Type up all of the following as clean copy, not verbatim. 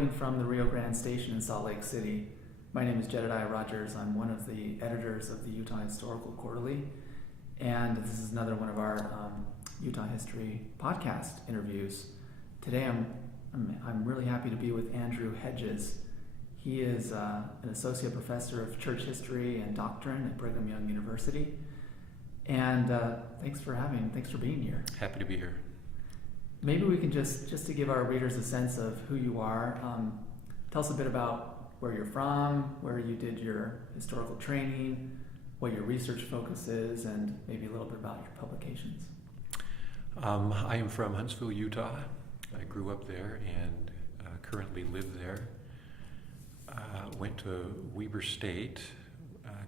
recording from the Rio Grande Station in Salt Lake City. My name is Jedediah Rogers. I'm one of the editors of the Utah Historical Quarterly, and this is another one of our Utah History podcast interviews. Today I'm really happy to be with Andrew Hedges. He is an associate professor of church history and doctrine at Brigham Young University. And thanks for being here. Happy to be here. Maybe we can just to give our readers a sense of who you are, tell us a bit about where you're from, where you did your historical training, what your research focus is, and maybe a little bit about your publications. I am from Huntsville, Utah. I grew up there and currently live there. Went to Weber State,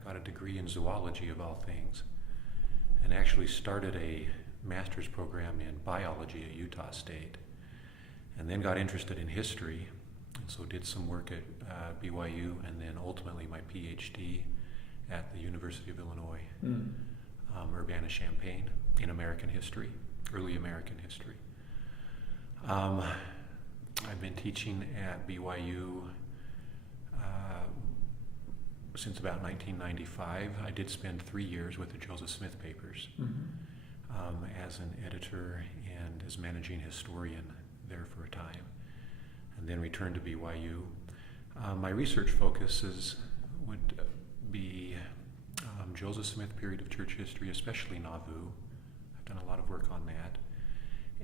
got a degree in zoology of all things, and actually started a master's program in biology at Utah State, and then got interested in history, and so did some work at BYU, and then ultimately my PhD at the University of Illinois, Urbana-Champaign, in American history, early American history. I've been teaching at BYU since about 1995. I did spend 3 years with the Joseph Smith papers. As an editor and as managing historian there for a time, and then returned to BYU. My research focuses would be Joseph Smith period of church history, especially Nauvoo. I've done a lot of work on that.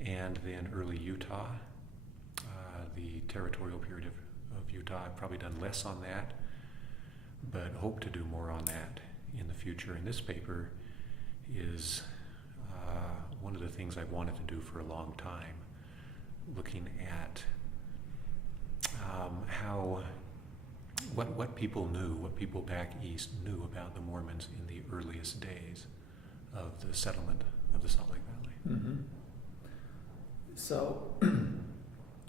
And then early Utah, the territorial period of Utah. I've probably done less on that, but hope to do more on that in the future. And this paper is one of the things I've wanted to do for a long time, looking at what people knew, what people back east knew about the Mormons in the earliest days of the settlement of the Salt Lake Valley. Mm-hmm. So,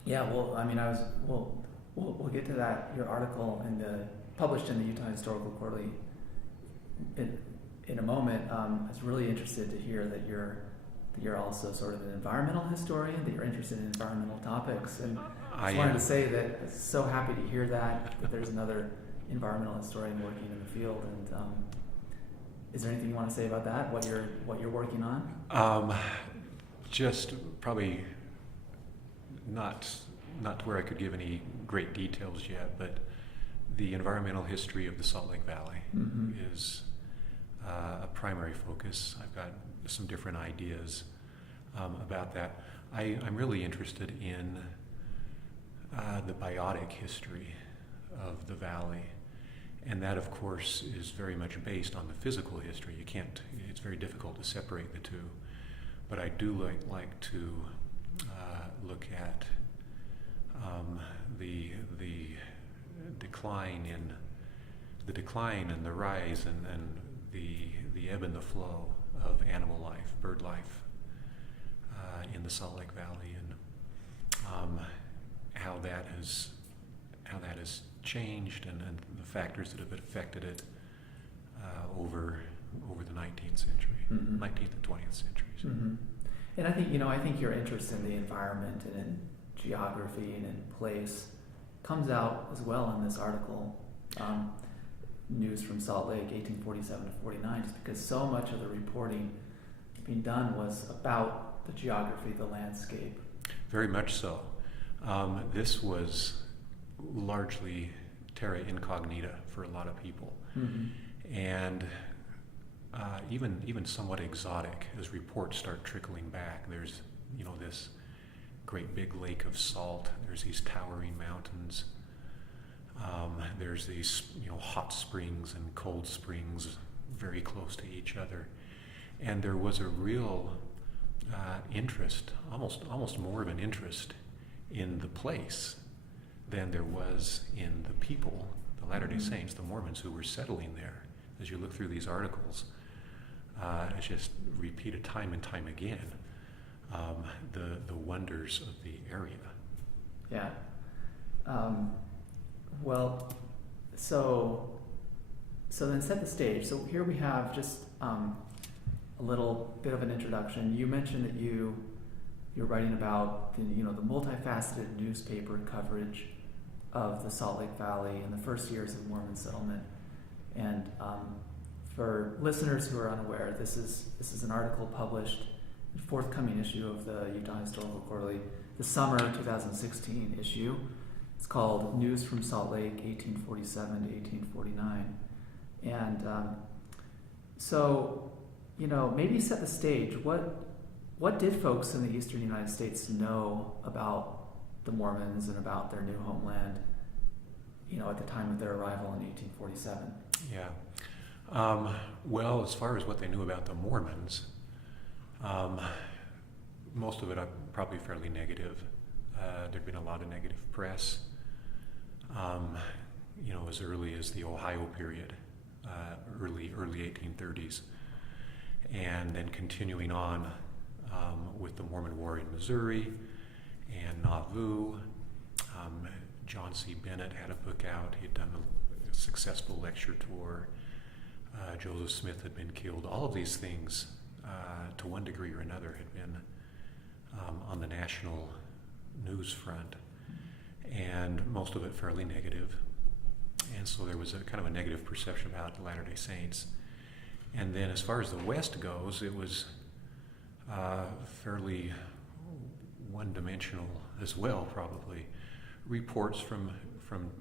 yeah, well, I mean, we'll get to that. Your article published in the Utah Historical Quarterly in a moment. I was really interested to hear that you're also sort of an environmental historian, that you're interested in environmental topics, and I wanted to say that so happy to hear that there's another environmental historian working in the field. And is there anything you want to say about that? What you're working on? Just probably not to where I could give any great details yet, but the environmental history of the Salt Lake Valley is a primary focus. I've got some different ideas about that. I'm really interested in the biotic history of the valley, and that, of course, is very much based on the physical history. It's very difficult to separate the two, but I do like to look at the decline and the rise and the ebb and the flow of animal life, bird life in the Salt Lake Valley, and how that has changed, and the factors that have affected it over the 19th century, 19th and 20th centuries. Mm-hmm. And I think your interest in the environment and in geography and in place comes out as well in this article. News from Salt Lake, 1847 to 49, just because so much of the reporting being done was about the geography, the landscape. Very much so. This was largely terra incognita for a lot of people, and even somewhat exotic as reports start trickling back. There's this great big lake of salt. There's these towering mountains. There's these hot springs and cold springs very close to each other, and there was a real interest, almost more of an interest in the place than there was in the people, the Latter-day Saints, the Mormons who were settling there. As you look through these articles, it's just repeated time and time again, the wonders of the area. Yeah. Well, so then set the stage. So here we have just a little bit of an introduction. You mentioned that you're writing about the multifaceted newspaper coverage of the Salt Lake Valley in the first years of Mormon settlement. And for listeners who are unaware, this is an article published in the forthcoming issue of the Utah Historical Quarterly, the summer 2016 issue. It's called News from Salt Lake, 1847 to 1849. And so, maybe set the stage. What did folks in the eastern United States know about the Mormons and about their new homeland, at the time of their arrival in 1847? Yeah. Well, as far as what they knew about the Mormons, most of it probably fairly negative. There'd been a lot of negative press, as early as the Ohio period, early 1830s, and then continuing on with the Mormon War in Missouri and Nauvoo. John C. Bennett had a book out. He had done a successful lecture tour. Joseph Smith had been killed. All of these things, to one degree or another, had been on the national news front, and most of it fairly negative. And so there was a kind of a negative perception about the Latter-day Saints. And then as far as the West goes, it was fairly one-dimensional as well, probably. Reports from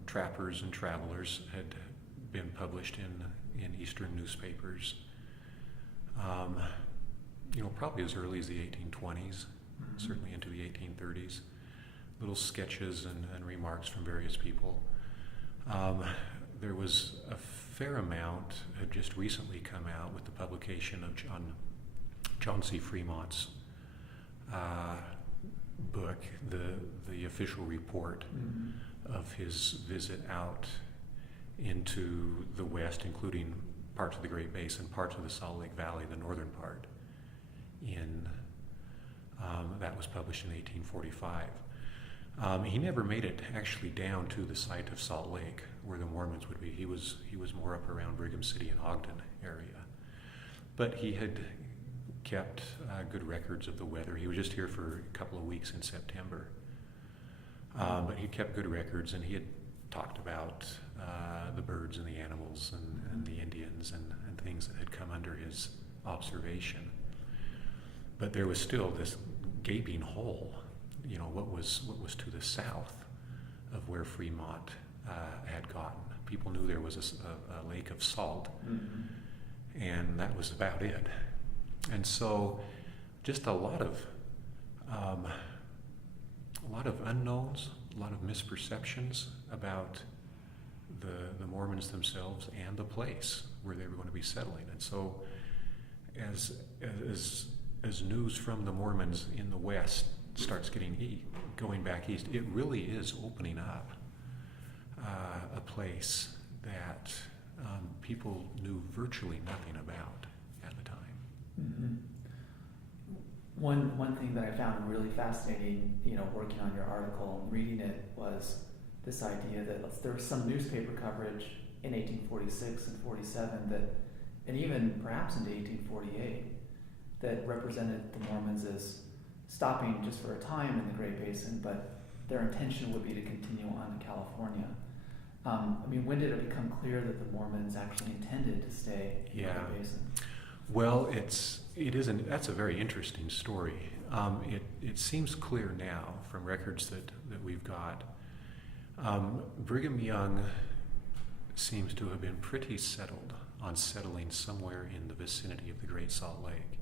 trappers and travelers had been published in Eastern newspapers, probably as early as the 1820s, certainly into the 1830s. Little sketches and remarks from various people. There was a fair amount had just recently come out with the publication of John C. Fremont's book, the official report of his visit out into the West, including parts of the Great Basin, parts of the Salt Lake Valley, the northern part. That was published in 1845. He never made it actually down to the site of Salt Lake, where the Mormons would be. He was more up around Brigham City and Ogden area. But he had kept good records of the weather. He was just here for a couple of weeks in September. But he kept good records, and he had talked about the birds and the animals and the Indians and things that had come under his observation. But there was still this gaping hole, what was to the south of where Fremont had gotten. People knew there was a lake of salt, and that was about it. And so, just a lot of unknowns, a lot of misperceptions about the Mormons themselves and the place where they were going to be settling. And so, as news from the Mormons in the West starts going back east, it really is opening up a place that people knew virtually nothing about at the time. Mm-hmm. One thing that I found really fascinating, working on your article and reading it, was this idea that there was some newspaper coverage in 1846 and 47 and even perhaps into 1848, that represented the Mormons as stopping just for a time in the Great Basin, but their intention would be to continue on to California. When did it become clear that the Mormons actually intended to stay in the Great Basin? Well, that's a very interesting story. It seems clear now from records that we've got. Brigham Young seems to have been pretty settled on settling somewhere in the vicinity of the Great Salt Lake.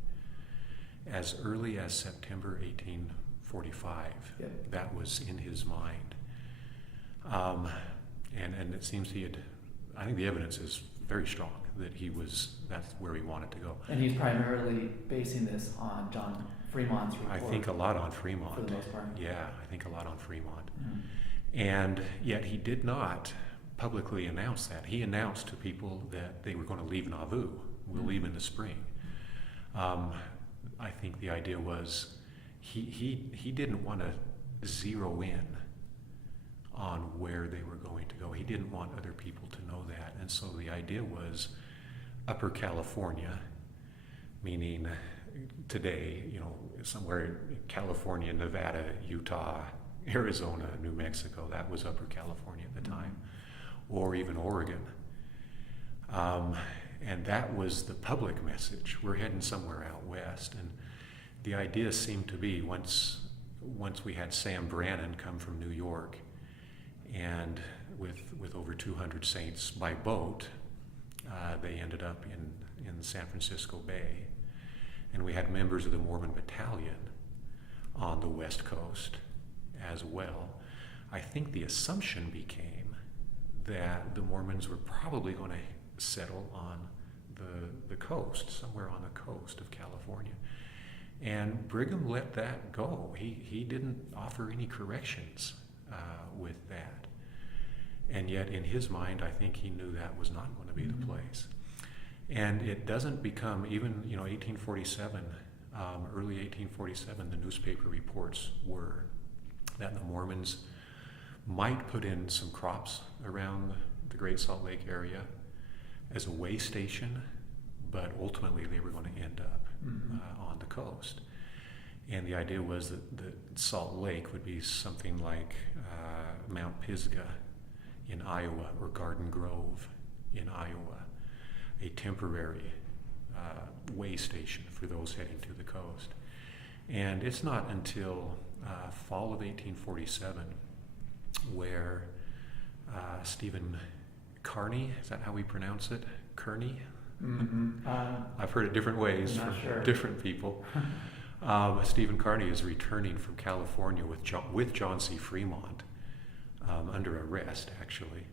As early as September 1845, That was in his mind. And it seems I think the evidence is very strong that that's where he wanted to go. And he's primarily basing this on John Fremont's report. I think a lot on Fremont. For the most part. Yeah, I think a lot on Fremont. Mm-hmm. And yet he did not publicly announce that. He announced to people that they were going to leave Nauvoo. We'll leave in the spring. I think the idea was he didn't want to zero in on where they were going to go. He didn't want other people to know that. And so the idea was Upper California, meaning today, somewhere in California, Nevada, Utah, Arizona, New Mexico, that was Upper California at the time, or even Oregon. And that was the public message. We're heading somewhere out west. And the idea seemed to be once we had Sam Brannan come from New York, and with over 200 saints by boat, they ended up in San Francisco Bay. And we had members of the Mormon Battalion on the West Coast as well. I think the assumption became that the Mormons were probably going to settle on the coast, somewhere on the coast of California. And Brigham let that go. He didn't offer any corrections with that. And yet in his mind, I think he knew that was not going to be the place. And it doesn't become, even 1847, early 1847, the newspaper reports were that the Mormons might put in some crops around the Great Salt Lake area as a way station, but ultimately they were going to end up on the coast. And the idea was that Salt Lake would be something like Mount Pisgah in Iowa or Garden Grove in Iowa, a temporary way station for those heading to the coast. And it's not until fall of 1847 where Stephen Kearney, is that how we pronounce it? Kearney? I've heard it different ways from different people. Stephen Kearney is returning from California with John C. Fremont under arrest, actually.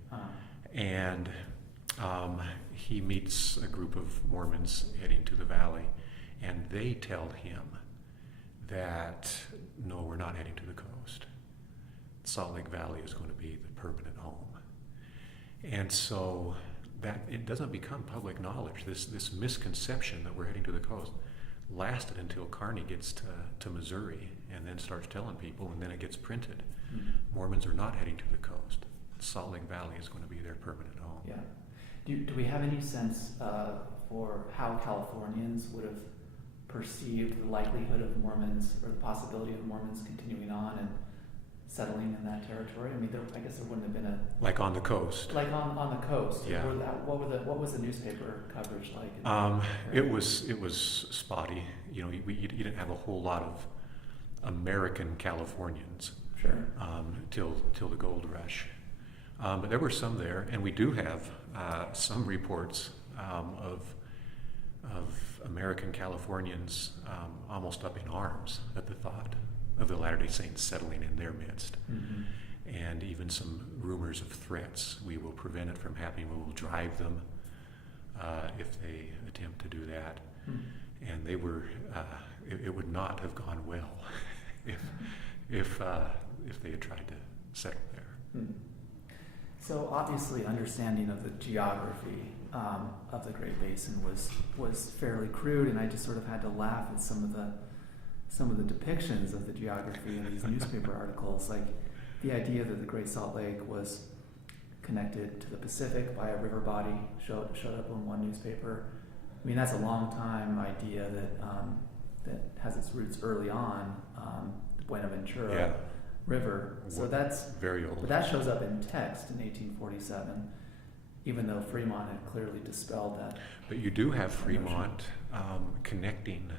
And he meets a group of Mormons heading to the valley, and they tell him that, no, we're not heading to the coast. Salt Lake Valley is going to be the permanent home. And so that it doesn't become public knowledge. This misconception that we're heading to the coast lasted until Kearney gets to Missouri and then starts telling people, and then it gets printed. Mormons are not heading to the coast. Salt Lake Valley is going to be their permanent home. Yeah. Do we have any sense for how Californians would have perceived the likelihood of Mormons, or the possibility of Mormons continuing on and settling in that territory? I mean, I guess there wouldn't have been like on the coast. Like on the coast. Yeah. What was the newspaper coverage like? It was spotty. You didn't have a whole lot of American Californians. Sure. Till the gold rush. But there were some there, and we do have some reports of American Californians almost up in arms at the thought of the Latter-day Saints settling in their midst. And even some rumors of threats. We will prevent it from happening. We will drive them if they attempt to do that. And they were. It would not have gone well if they had tried to settle there. So obviously, understanding of the geography of the Great Basin was fairly crude, and I just sort of had to laugh at some of the depictions of the geography in these newspaper articles, like the idea that the Great Salt Lake was connected to the Pacific by a river body showed up in one newspaper. I mean, that's a long time idea that has its roots early on, the Buenaventura River. So that's very old. But that shows up in text in 1847, even though Fremont had clearly dispelled that. But you do have Fremont connecting,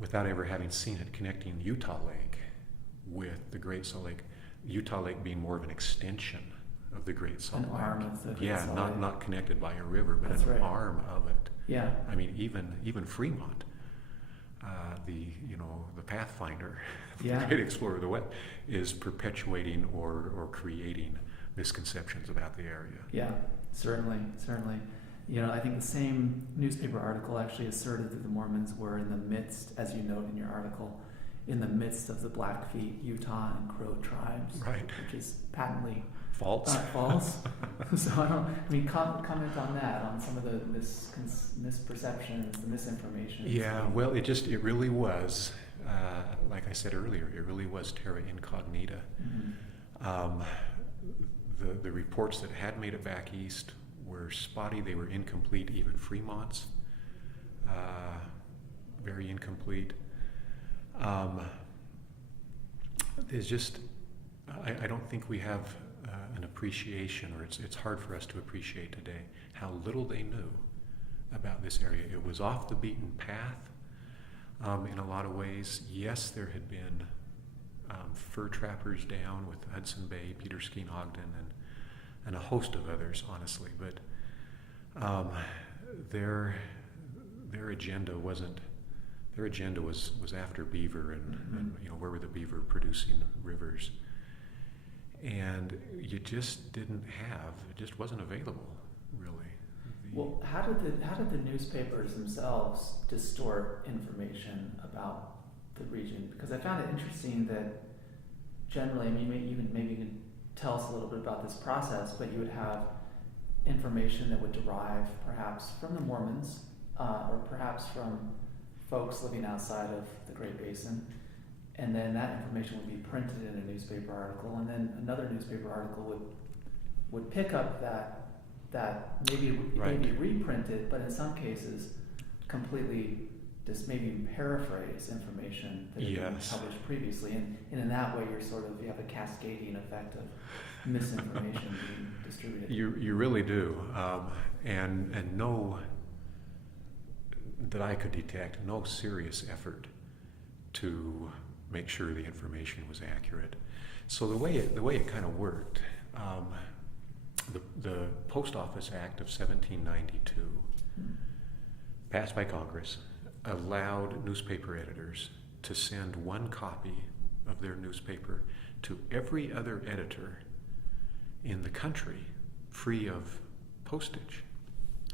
without ever having seen it, connecting Utah Lake with the Great Salt Lake. Utah Lake being more of an extension of the Great Salt Lake. An arm of the Great Salt Lake. Not connected by a river, but an arm of it. Yeah. I mean, even Fremont, the Pathfinder, the great explorer of the West, is perpetuating or creating misconceptions about the area. Yeah, certainly. I think the same newspaper article actually asserted that the Mormons were in the midst, as you note in your article, in the midst of the Blackfeet, Utah, and Crow tribes, right? Which is patently false. False. So comment on that, on some of the misperceptions, the misinformation. Yeah, well, it really was, like I said earlier, it really was terra incognita. The reports that had made it back east were spotty. They were incomplete. Even Fremont's very incomplete. there's just, I don't think we have an appreciation, or it's hard for us to appreciate today how little they knew about this area. It was off the beaten path in a lot of ways. Yes, there had been fur trappers down with Hudson Bay, Peter Skeen Ogden, and a host of others, honestly. But their agenda wasn't. Their agenda was after beaver and where were the beaver producing rivers, and you just didn't have. It just wasn't available, really. Well, how did the newspapers themselves distort information about the region? Because I found it interesting that generally, I mean, maybe you can tell us a little bit about this process, but you would have information that would derive perhaps from the Mormons, or perhaps from folks living outside of the Great Basin, and then that information would be printed in a newspaper article, and then another newspaper article would pick up that maybe reprint it, but in some cases completely just maybe paraphrase information that had been published previously, and in that way you have a cascading effect of misinformation being distributed. You really do, and no, that I could detect, no serious effort to make sure the information was accurate. So the way it kind of worked, the Post Office Act of 1792, passed by Congress, allowed newspaper editors to send one copy of their newspaper to every other editor in the country, free of postage.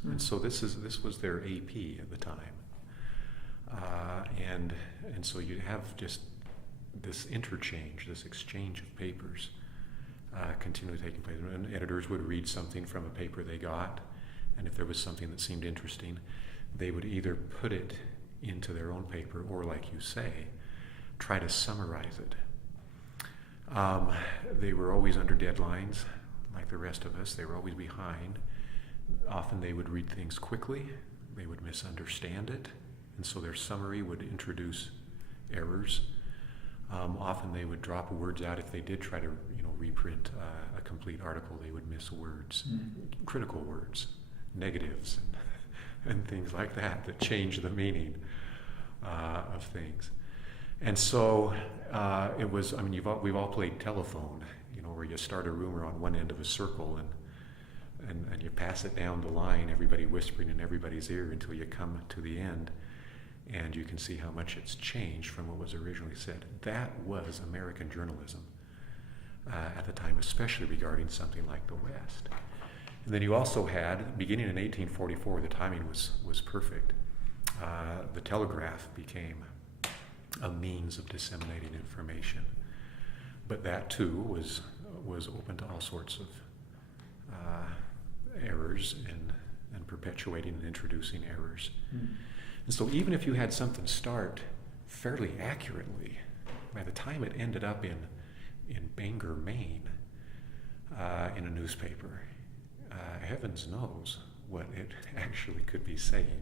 And so this was their AP at the time, and so you have just this interchange, this exchange of papers, continually taking place. And editors would read something from a paper they got, and if there was something that seemed interesting, they would either put it into their own paper or, like you say, try to summarize it. They were always under deadlines, like the rest of us. They were always behind. Often they would read things quickly, they would misunderstand it, and so their summary would introduce errors. Often they would drop words out. If they did try to reprint a complete article, they would miss words, critical words, negatives, and things like that change the meaning of things. And so it was, we've all played telephone, where you start a rumor on one end of a circle and you pass it down the line, everybody whispering in everybody's ear until you come to the end, and you can see how much it's changed from what was originally said. That was American journalism at the time, especially regarding something like the West. And then you also had, beginning in 1844, the timing was perfect. The telegraph became a means of disseminating information, but that too was open to all sorts of errors and perpetuating and introducing errors. And so even if you had something start fairly accurately, by the time it ended up in Bangor, Maine, in a newspaper, heavens knows what it actually could be saying,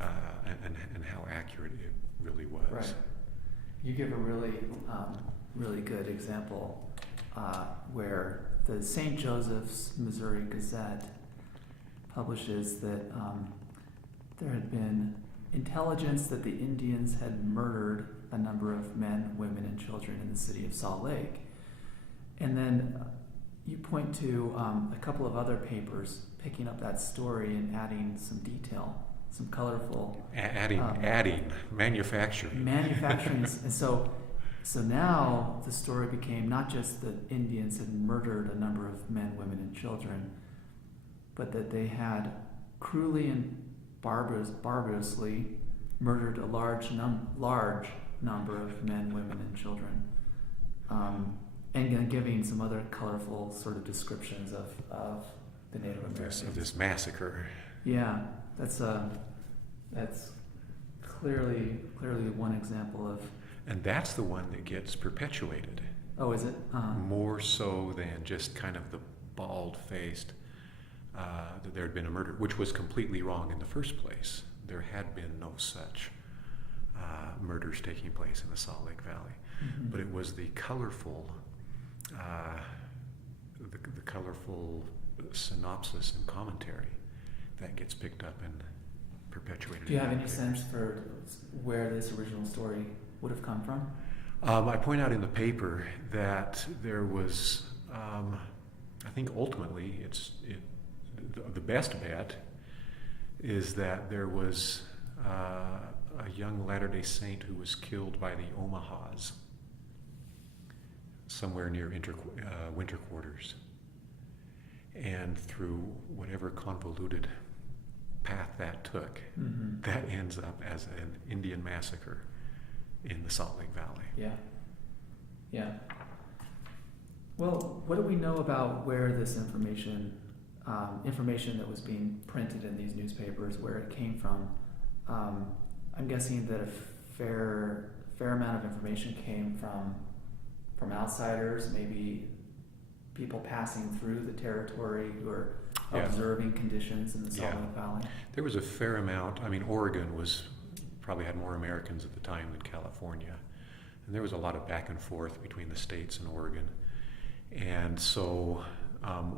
and how accurate it really was. Right. You give a really good example where the St. Joseph's, Missouri Gazette publishes that there had been intelligence that the Indians had murdered a number of men, women, and children in the city of Salt Lake. And then you point to a couple of other papers picking up that story and adding some detail, some colorful... manufacturing. And so now the story became not just that Indians had murdered a number of men, women, and children, but that they had cruelly and barbarously murdered a large number of men, women, and children, and giving some other colorful sort of descriptions of the Native Americans. Of this massacre. Yeah, that's clearly one example of. And that's the one that gets perpetuated. Oh, is it? More so than just kind of the bald-faced that there had been a murder, which was completely wrong in the first place. There had been no such murders taking place in the Salt Lake Valley. Mm-hmm. But it was the colorful, the colorful synopsis and commentary that gets picked up and perpetuated. Do you have any sense for where this original story would have come from? I point out in the paper that there was, I think ultimately the best bet is that there was a young Latter-day Saint who was killed by the Omahas somewhere near winter quarters. And through whatever convoluted path that took, Mm-hmm. that ends up as an Indian massacre in the Salt Lake Valley. Yeah. Yeah. Well, what do we know about where this information that was being printed in these newspapers, where it came from? I'm guessing that a fair amount of information came from outsiders, maybe people passing through the territory who are observing conditions in the Salt Lake Valley. There was a fair amount. I mean, Oregon probably had more Americans at the time than California. And there was a lot of back and forth between the states and Oregon. And so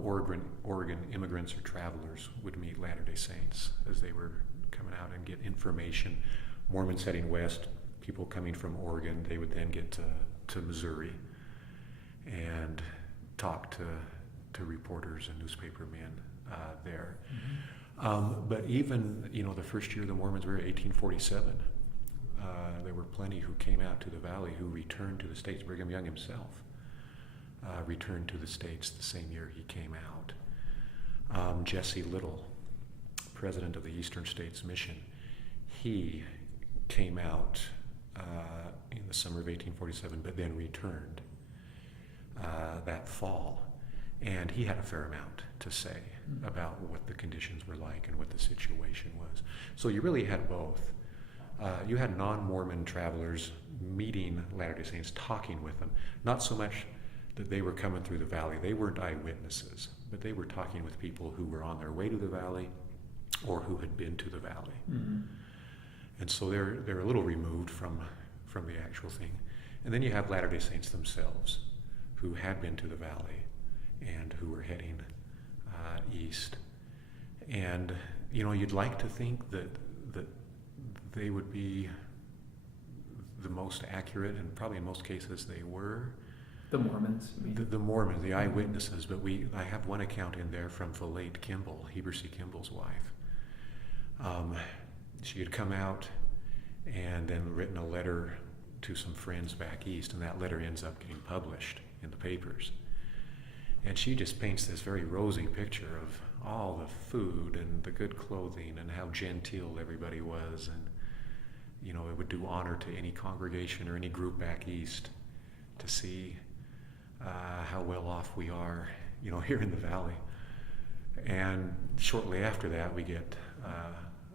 Oregon immigrants or travelers would meet Latter-day Saints as they were coming out and get information. Mormons heading west, people coming from Oregon, they would then get to Missouri and talk to reporters and newspaper men there. Mm-hmm. But even, the first year the Mormons were 1847, there were plenty who came out to the valley who returned to the States. Brigham Young himself returned to the States the same year he came out. Jesse Little, president of the Eastern States Mission, he came out in the summer of 1847, but then returned that fall. And he had a fair amount to say about what the conditions were like and what the situation was. So you really had both. You had non-Mormon travelers meeting Latter-day Saints, talking with them. Not so much that they were coming through the valley. They weren't eyewitnesses, but they were talking with people who were on their way to the valley or who had been to the valley. Mm-hmm. And so they're a little removed from the actual thing. And then you have Latter-day Saints themselves who had been to the valley and who were heading east. And, you'd like to think that they would be the most accurate, and probably in most cases they were. The Mormons? The Mormons, the eyewitnesses, but I have one account in there from the late Kimball, Heber C. Kimball's wife. She had come out and then written a letter to some friends back east, and that letter ends up getting published in the papers. And she just paints this very rosy picture of all the food and the good clothing and how genteel everybody was, and it would do honor to any congregation or any group back east to see how well off we are, here in the valley. And shortly after that, we get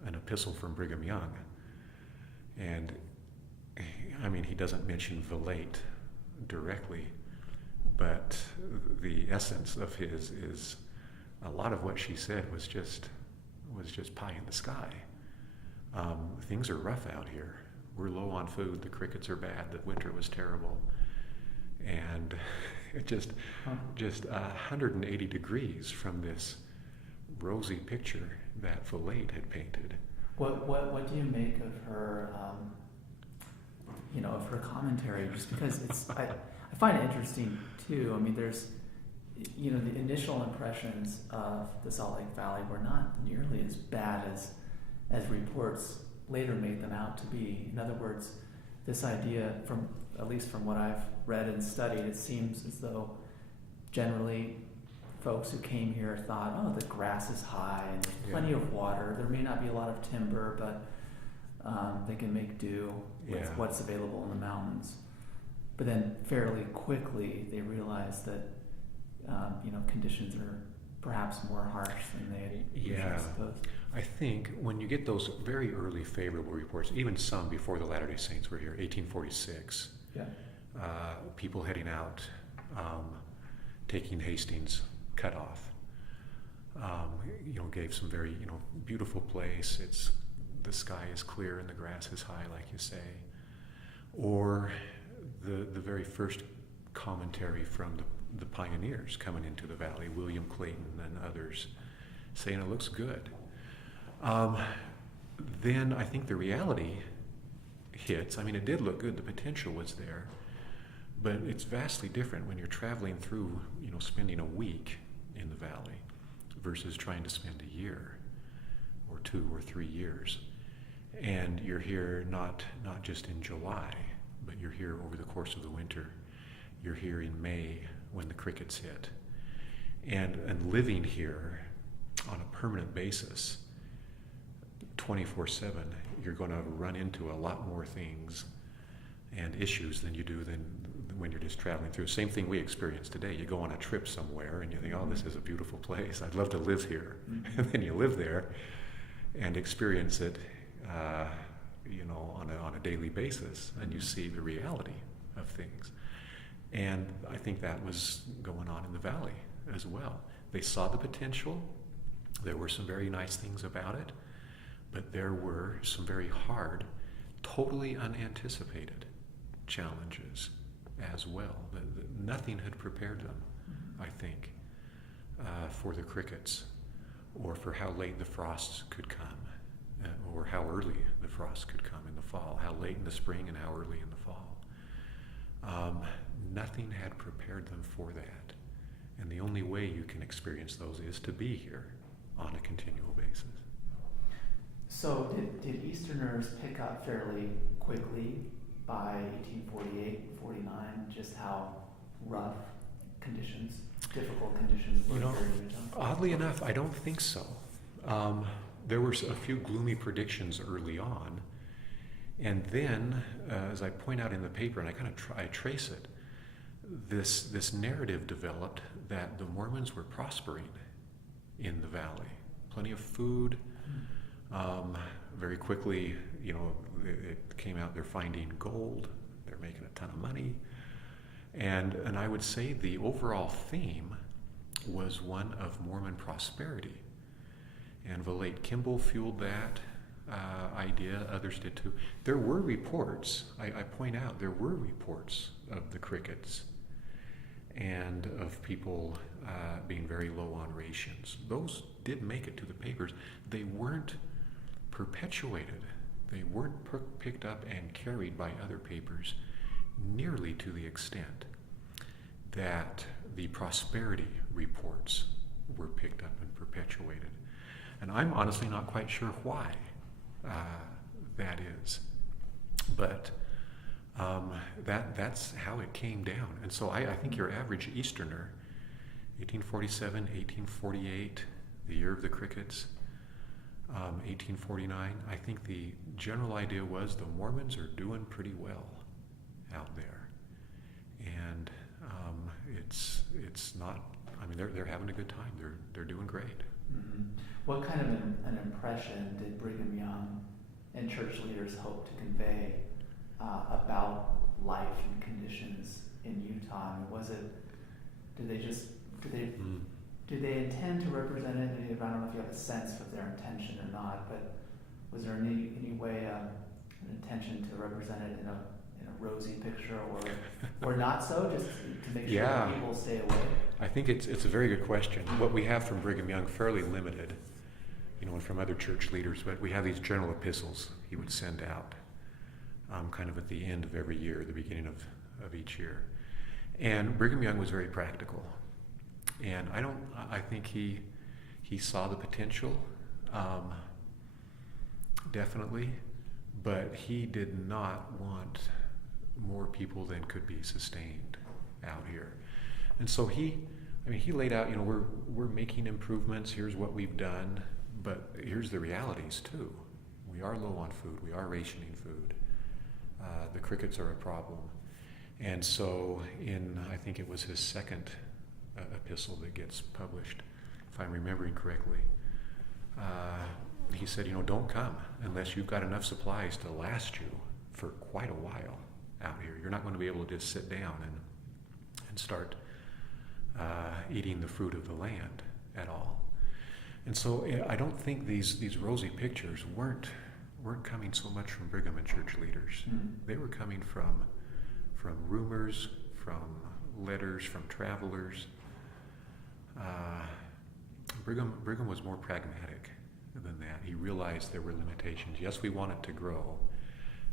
an epistle from Brigham Young. And, he doesn't mention Velate directly, but the essence of his is a lot of what she said was just pie in the sky. Things are rough out here. We're low on food. The crickets are bad. The winter was terrible. And it just 180 degrees from this rosy picture that Velate had painted. What do you make of her, of her commentary? Just because I find it interesting too. There's, the initial impressions of the Salt Lake Valley were not nearly as bad as reports later made them out to be. In other words, this idea, at least from what I've read and studied, it seems as though generally folks who came here thought, oh, the grass is high and there's plenty of water. There may not be a lot of timber, but they can make do with what's available in the mountains. But then fairly quickly they realized that conditions are perhaps more harsh than they had supposed. I think when you get those very early favorable reports, even some before the Latter-day Saints were here, 1846, people heading out, taking Hastings cut off, gave some very, beautiful place. It's the sky is clear and the grass is high, like you say. Or the very first commentary from the pioneers coming into the valley, William Clayton and others, saying it looks good. Then I think the reality hits. I mean, it did look good, the potential was there, but it's vastly different when you're traveling through, spending a week in the valley versus trying to spend a year or 2 or 3 years. And you're here not just in July, but you're here over the course of the winter. You're here in May when the crickets hit. And living here on a permanent basis, 24/7, you're going to run into a lot more things and issues than you do than when you're just traveling through. Same thing we experience today. You go on a trip somewhere and you think, oh, this is a beautiful place. I'd love to live here. Mm-hmm. And then you live there and experience it, on a daily basis, and you see the reality of things. And I think that was going on in the valley as well. They saw the potential. There were some very nice things about it, but there were some very hard, totally unanticipated challenges as well. Nothing had prepared them, I think, for the crickets, or for how late the frosts could come, or how early the frosts could come in the fall, how late in the spring and how early in the fall. Nothing had prepared them for that. And the only way you can experience those is to be here on a continual basis. So did Easterners pick up fairly quickly by 1848, 49, just how rough conditions, difficult conditions were here in Utah? Oddly enough, I don't think so. There were a few gloomy predictions early on, and then, as I point out in the paper, and I trace it, this narrative developed that the Mormons were prospering in the valley. Plenty of food. Very quickly, it came out they're finding gold. They're making a ton of money. And I would say the overall theme was one of Mormon prosperity. And Valade Kimball fueled that idea. Others did too. There were reports, I point out, there were reports of the crickets and of people being very low on rations. Those did make it to the papers. They weren't perpetuated. They weren't picked up and carried by other papers nearly to the extent that the prosperity reports were picked up and perpetuated. And I'm honestly not quite sure why that is. But that's how it came down. And so I think your average Easterner, 1847, 1848, the year of the crickets, 1849, I think the general idea was the Mormons are doing pretty well out there. And it's not, I mean, they're having a good time. They're doing great. Mm-hmm. What kind of an impression did Brigham Young and church leaders hope to convey about life and conditions in Utah? I mean, did they intend to represent it? I don't know if you have a sense of their intention or not, but was there any way an intention to represent it in a rosy picture, or not so, just to make sure that people stay away? I think it's a very good question. What we have from Brigham Young, fairly limited, and from other church leaders, but we have these general epistles he would send out kind of at the end of every year, the beginning of each year. And Brigham Young was very practical. And I think he saw the potential, definitely, but he did not want more people than could be sustained out here. And so he laid out, we're making improvements, here's what we've done, but here's the realities too. We are low on food, we are rationing food. The crickets are a problem. And so I think it was his second epistle that gets published, if I'm remembering correctly, he said, don't come unless you've got enough supplies to last you for quite a while out here. You're not going to be able to just sit down and start eating the fruit of the land at all. And so I don't think these rosy pictures weren't weren't coming so much from Brigham and church leaders. Mm. They were coming from rumors, from letters, from travelers. Brigham was more pragmatic than that. He realized there were limitations. Yes, we want it to grow,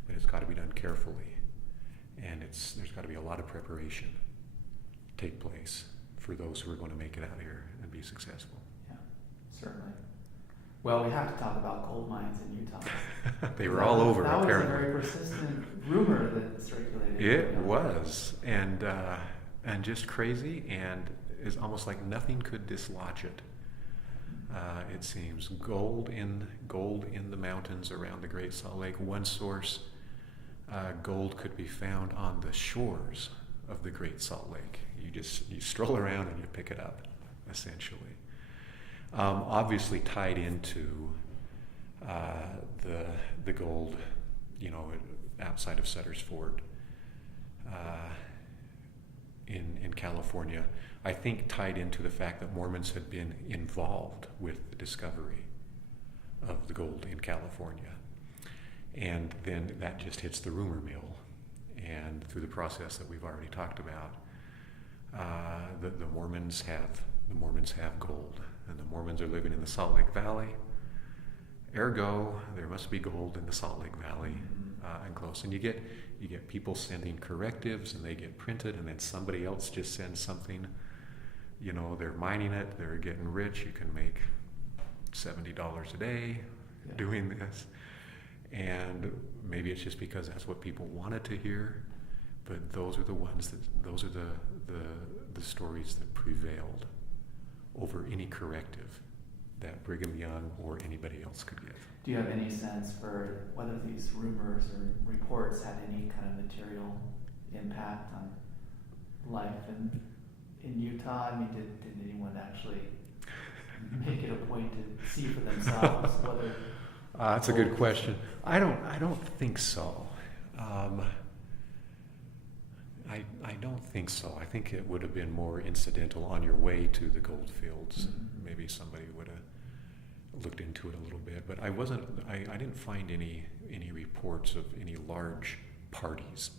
but it's got to be done carefully, and there's got to be a lot of preparation take place for those who are going to make it out here and be successful. Yeah, certainly. Well, we have to talk about gold mines in Utah. They were all over, that apparently. That was a very persistent rumor that circulated. It was, and just crazy, and it's almost like nothing could dislodge it. It seems gold in the mountains around the Great Salt Lake. One source, gold could be found on the shores of the Great Salt Lake. You stroll around and you pick it up, essentially. Obviously tied into the gold, outside of Sutter's Fort in California. I think tied into the fact that Mormons had been involved with the discovery of the gold in California. And then that just hits the rumor mill. And through the process that we've already talked about, the Mormons have gold. And the Mormons are living in the Salt Lake Valley. Ergo, there must be gold in the Salt Lake Valley and close. And you get people sending correctives, and they get printed, and then somebody else just sends something. They're mining it. They're getting rich. You can make $70 a day doing this. And maybe it's just because that's what people wanted to hear, but those are the stories that prevailed over any corrective that Brigham Young or anybody else could give. Do you have any sense for whether these rumors or reports had any kind of material impact on life in Utah? I mean, did anyone actually make it a point to see for themselves whether? That's a good question. I don't think so. I don't think so. I think it would have been more incidental on your way to the gold fields. Mm-hmm. Maybe somebody would have looked into it a little bit, but I didn't find any reports of any large parties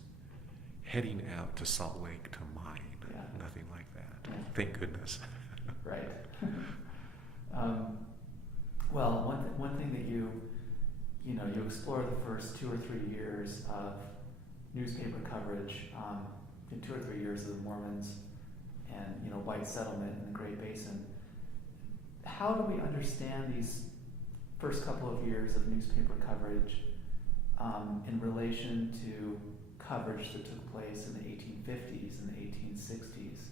heading out to Salt Lake to mine. Yeah. Nothing like that. Yeah. Thank goodness. Right. Well, one thing that you explore the first 2 or 3 years of newspaper coverage, in 2 or 3 years of the Mormons and white settlement in the Great Basin. How do we understand these first couple of years of newspaper coverage in relation to coverage that took place in the 1850s and the 1860s?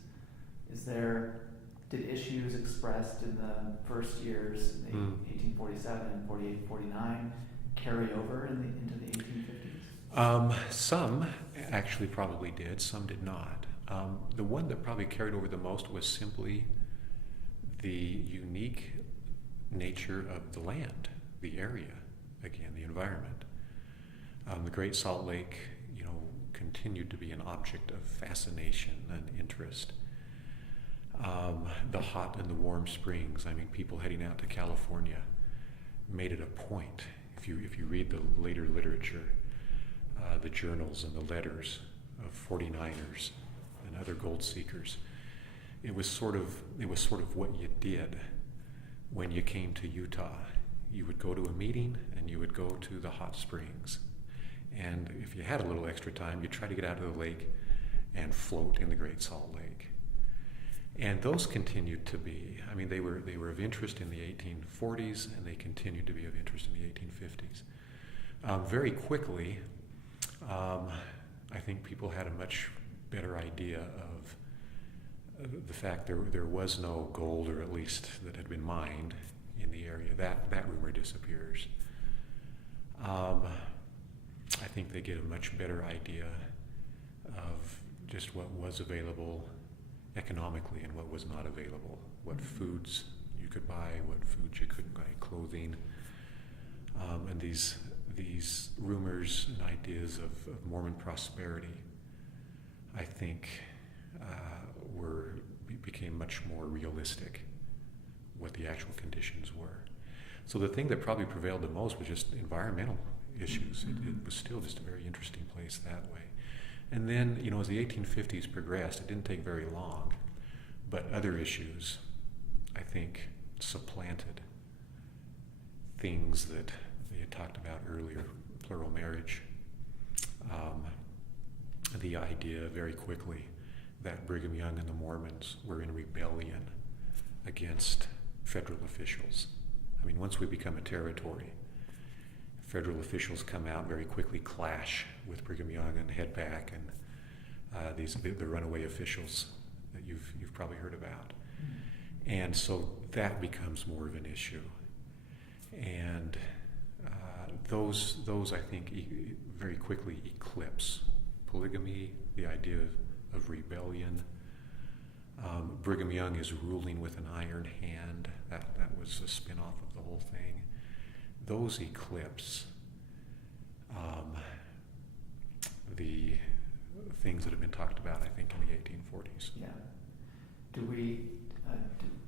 Did issues expressed in the first years, 1847, 48, 49, carry over into the 1850s? Some actually probably did, some did not. The one that probably carried over the most was simply the unique nature of the land, the area, again, the environment. The Great Salt Lake, continued to be an object of fascination and interest. The hot and the warm springs, people heading out to California made it a point. If you read the later literature, the journals and the letters of 49ers and other gold seekers, it was sort of what you did when you came to Utah. You would go to a meeting and you would go to the hot springs, and if you had a little extra time, you'd try to get out of the lake and float in the Great Salt Lake. And those continued to be, they were of interest in the 1840s, and they continued to be of interest in the 1850s. Very quickly, I think people had a much better idea of the fact there was no gold, or at least that had been mined in the area. That rumor disappears. I think they get a much better idea of just what was available economically and what was not available, what foods you could buy, what foods you couldn't buy, clothing, and these rumors and ideas of Mormon prosperity, I think, became much more realistic, what the actual conditions were. So the thing that probably prevailed the most was just environmental issues. It was still just a very interesting place that way. And then, as the 1850s progressed, it didn't take very long, but other issues, I think, supplanted things that they had talked about earlier, plural marriage, the idea very quickly that Brigham Young and the Mormons were in rebellion against federal officials. I mean, once we become a territory, federal officials come out very quickly, clash with Brigham Young and head back, and the runaway officials that you've probably heard about. And so that becomes more of an issue. And those I think very quickly eclipse polygamy, the idea of rebellion. Brigham Young is ruling with an iron hand. That was a spin-off of the whole thing. Those eclipse the things that have been talked about, I think, in the 1840s. Yeah.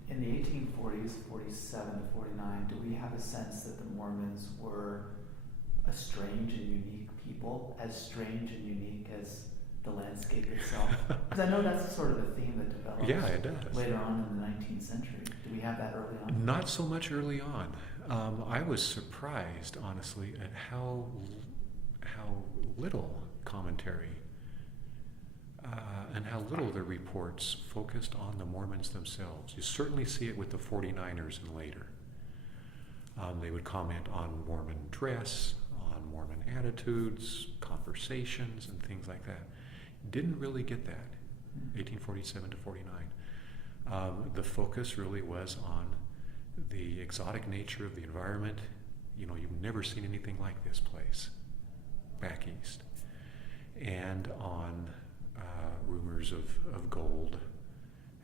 In the 1840s, 47 to 49, do we have a sense that the Mormons were a strange and unique people, as strange and unique as the landscape itself? Because I know that's sort of a theme that develops it does. later on in the 19th century. Do we have that early on? Not so much early on. I was surprised, honestly, at how little commentary and how little the reports focused on the Mormons themselves. You certainly see it with the 49ers and later. They would comment on Mormon dress, on Mormon attitudes, conversations, and things like that. Didn't really get that, 1847 to 49. The focus really was on the exotic nature of the environment. You've never seen anything like this place back east. And on rumors of gold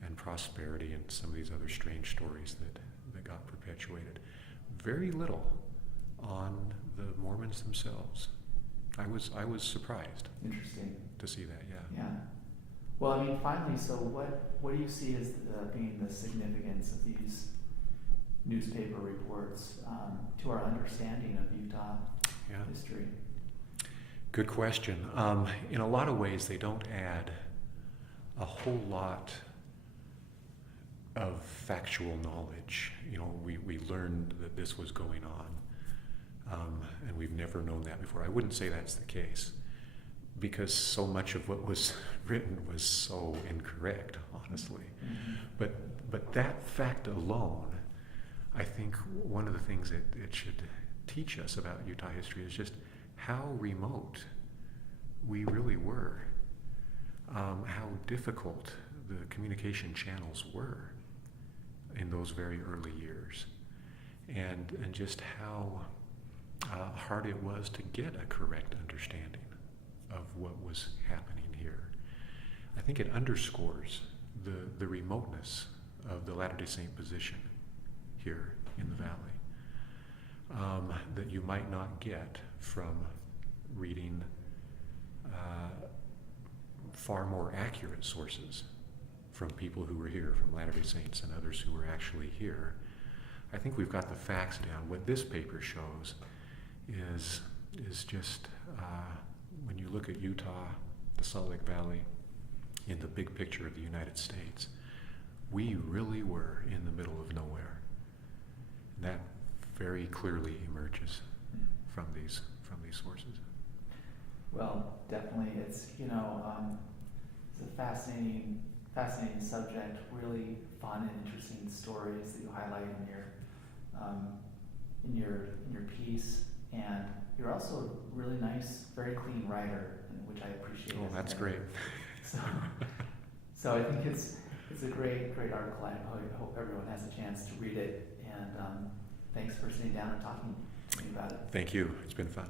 and prosperity and some of these other strange stories that got perpetuated. Very little on the Mormons themselves. I was surprised. Interesting To see that, yeah. Yeah. Well, I mean, finally, so what do you see as being the significance of these newspaper reports to our understanding of Utah history? Good question. In a lot of ways, they don't add a whole lot of factual knowledge. We learned that this was going on, and we've never known that before. I wouldn't say that's the case, because so much of what was written was so incorrect, honestly. But that fact alone, I think one of the things that it should teach us about Utah history is just how remote we really were, how difficult the communication channels were in those very early years, and just how hard it was to get a correct understanding of what was happening here. I think it underscores the remoteness of the Latter-day Saint position here in the valley, that you might not get from reading far more accurate sources from people who were here, from Latter-day Saints and others who were actually here. I think we've got the facts down. What this paper shows is just when you look at Utah, the Salt Lake Valley, in the big picture of the United States, we really were in the middle of nowhere. That very clearly emerges from these sources. Well, definitely, it's it's a fascinating subject. Really fun and interesting stories that you highlight in your piece, and you're also a really nice, very clean writer, which I appreciate. Oh, that's great. So I think it's a great article. I hope everyone has a chance to read it. And thanks for sitting down and talking to me about it. Thank you. It's been fun.